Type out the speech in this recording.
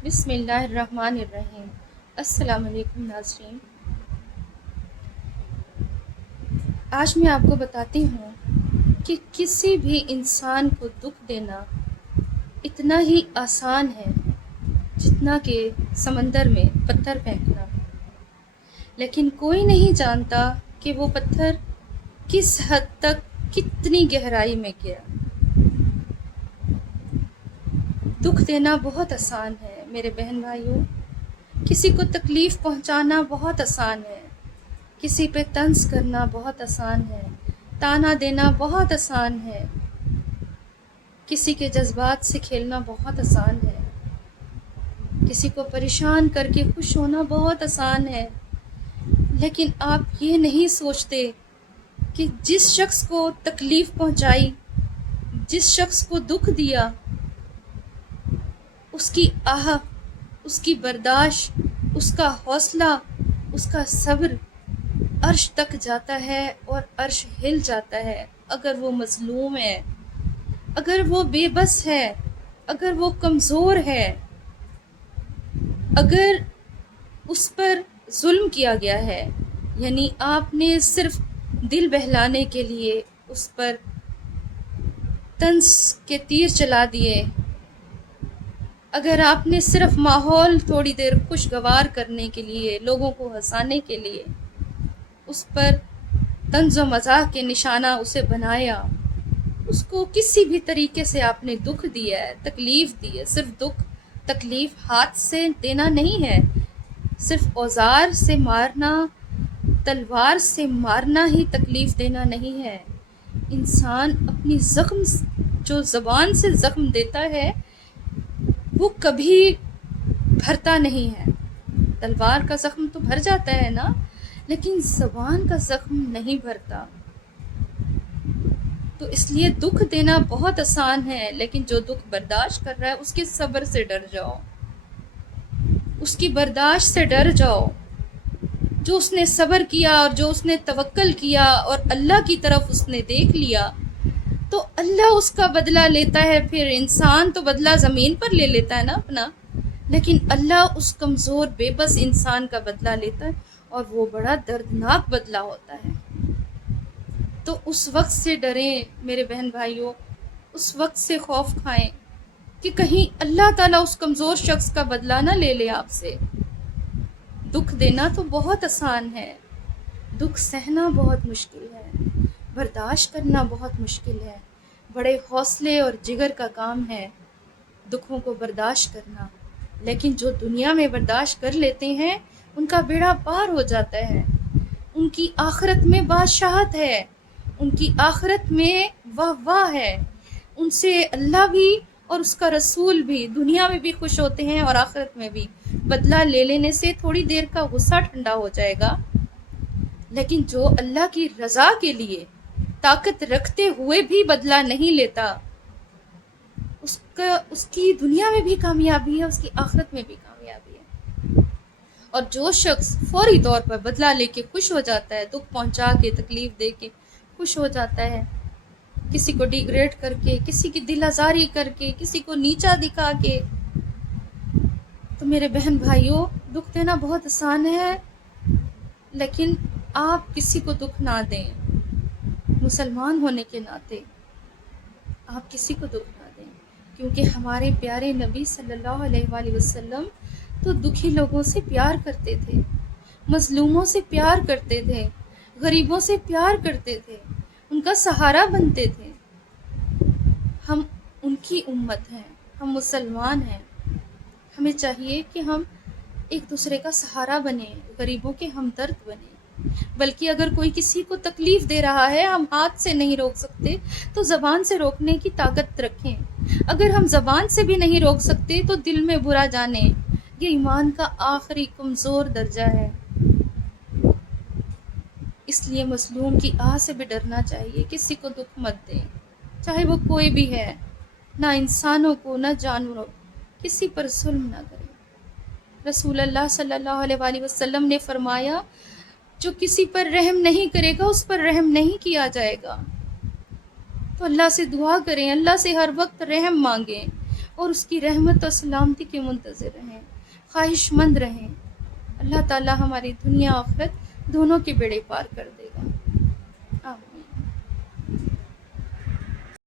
بسم اللہ الرحمن الرحیم۔ السلام علیکم ناظرین، آج میں آپ کو بتاتی ہوں کہ کسی بھی انسان کو دکھ دینا اتنا ہی آسان ہے جتنا کہ سمندر میں پتھر پھینکنا، لیکن کوئی نہیں جانتا کہ وہ پتھر کس حد تک کتنی گہرائی میں گیا۔ دکھ دینا بہت آسان ہے میرے بہن بھائیوں، کسی کو تکلیف پہنچانا بہت آسان ہے، کسی پہ طنز کرنا بہت آسان ہے، تانا دینا بہت آسان ہے، کسی کے جذبات سے کھیلنا بہت آسان ہے، کسی کو پریشان کر کے خوش ہونا بہت آسان ہے، لیکن آپ یہ نہیں سوچتے کہ جس شخص کو تکلیف پہنچائی، جس شخص کو دکھ دیا، اس کی آہ، اس کی برداشت، اس کا حوصلہ، اس کا صبر عرش تک جاتا ہے اور عرش ہل جاتا ہے۔ اگر وہ مظلوم ہے، اگر وہ بے بس ہے، اگر وہ کمزور ہے، اگر اس پر ظلم کیا گیا ہے، یعنی آپ نے صرف دل بہلانے کے لیے اس پر طنز کے تیر چلا دیے، اگر آپ نے صرف ماحول تھوڑی دیر خوشگوار کرنے کے لیے، لوگوں کو ہنسانے کے لیے اس پر طنز و مزاح کے نشانہ اسے بنایا، اس کو کسی بھی طریقے سے آپ نے دکھ دیا ہے، تکلیف دی ہے۔ صرف دکھ تکلیف ہاتھ سے دینا نہیں ہے، صرف اوزار سے مارنا، تلوار سے مارنا ہی تکلیف دینا نہیں ہے۔ انسان اپنی زخم، جو زبان سے زخم دیتا ہے وہ کبھی بھرتا نہیں ہے۔ تلوار کا زخم تو بھر جاتا ہے نا، لیکن زبان کا زخم نہیں بھرتا۔ تو اس لیے دکھ دینا بہت آسان ہے، لیکن جو دکھ برداشت کر رہا ہے اس کے صبر سے ڈر جاؤ، اس کی برداشت سے ڈر جاؤ۔ جو اس نے صبر کیا اور جو اس نے توکل کیا اور اللہ کی طرف اس نے دیکھ لیا، تو اللہ اس کا بدلہ لیتا ہے۔ پھر انسان تو بدلہ زمین پر لے لیتا ہے نا اپنا، لیکن اللہ اس کمزور بے بس انسان کا بدلہ لیتا ہے، اور وہ بڑا دردناک بدلہ ہوتا ہے۔ تو اس وقت سے ڈریں میرے بہن بھائیوں، اس وقت سے خوف کھائیں کہ کہیں اللہ تعالیٰ اس کمزور شخص کا بدلہ نہ لے لے آپ سے۔ دکھ دینا تو بہت آسان ہے، دکھ سہنا بہت مشکل ہے، برداشت کرنا بہت مشکل ہے۔ بڑے حوصلے اور جگر کا کام ہے دکھوں کو برداشت کرنا، لیکن جو دنیا میں برداشت کر لیتے ہیں ان کا بیڑا پار ہو جاتا ہے، ان کی آخرت میں بادشاہت ہے، ان کی آخرت میں واہ واہ ہے، ان سے اللہ بھی اور اس کا رسول بھی دنیا میں بھی خوش ہوتے ہیں اور آخرت میں بھی۔ بدلہ لے لینے سے تھوڑی دیر کا غصہ ٹھنڈا ہو جائے گا، لیکن جو اللہ کی رضا کے لیے طاقت رکھتے ہوئے بھی بدلہ نہیں لیتا، اس کی دنیا میں بھی کامیابی ہے، اس کی آخرت میں بھی کامیابی ہے۔ اور جو شخص فوری طور پر بدلہ لے کے خوش ہو جاتا ہے، دکھ پہنچا کے، تکلیف دے کے خوش ہو جاتا ہے، کسی کو ڈیگریڈ کر کے، کسی کی دل آزاری کر کے، کسی کو نیچا دکھا کے، تو میرے بہن بھائیوں دکھ دینا بہت آسان ہے، لیکن آپ کسی کو دکھ نہ دیں۔ مسلمان ہونے کے ناطے آپ کسی کو دکھ نہ دیں، کیونکہ ہمارے پیارے نبی صلی اللہ علیہ وآلہ وسلم تو دکھی لوگوں سے پیار کرتے تھے، مظلوموں سے پیار کرتے تھے، غریبوں سے پیار کرتے تھے، ان کا سہارا بنتے تھے۔ ہم ان کی امت ہیں، ہم مسلمان ہیں، ہمیں چاہیے کہ ہم ایک دوسرے کا سہارا بنیں، غریبوں کے ہمدرد بنیں۔ بلکہ اگر کوئی کسی کو تکلیف دے رہا ہے، ہم ہاتھ سے نہیں روک سکتے تو زبان سے روکنے کی طاقت رکھیں۔ اگر ہم زبان سے بھی نہیں روک سکتے تو دل میں برا جانیں، یہ ایمان کا آخری کمزور درجہ ہے۔ اس لیے مظلوم کی آہ سے بھی ڈرنا چاہیے، کسی کو دکھ مت دیں، چاہے وہ کوئی بھی ہے، نہ انسانوں کو نہ جانوروں، کسی پر ظلم نہ کریں۔ رسول اللہ صلی اللہ علیہ وآلہ وسلم نے فرمایا، جو کسی پر رحم نہیں کرے گا اس پر رحم نہیں کیا جائے گا۔ تو اللہ سے دعا کریں، اللہ سے ہر وقت رحم مانگیں، اور اس کی رحمت اور سلامتی کے منتظر رہیں، خواہش مند رہیں۔ اللہ تعالیٰ ہماری دنیا آخرت دونوں کے بیڑے پار کر دے۔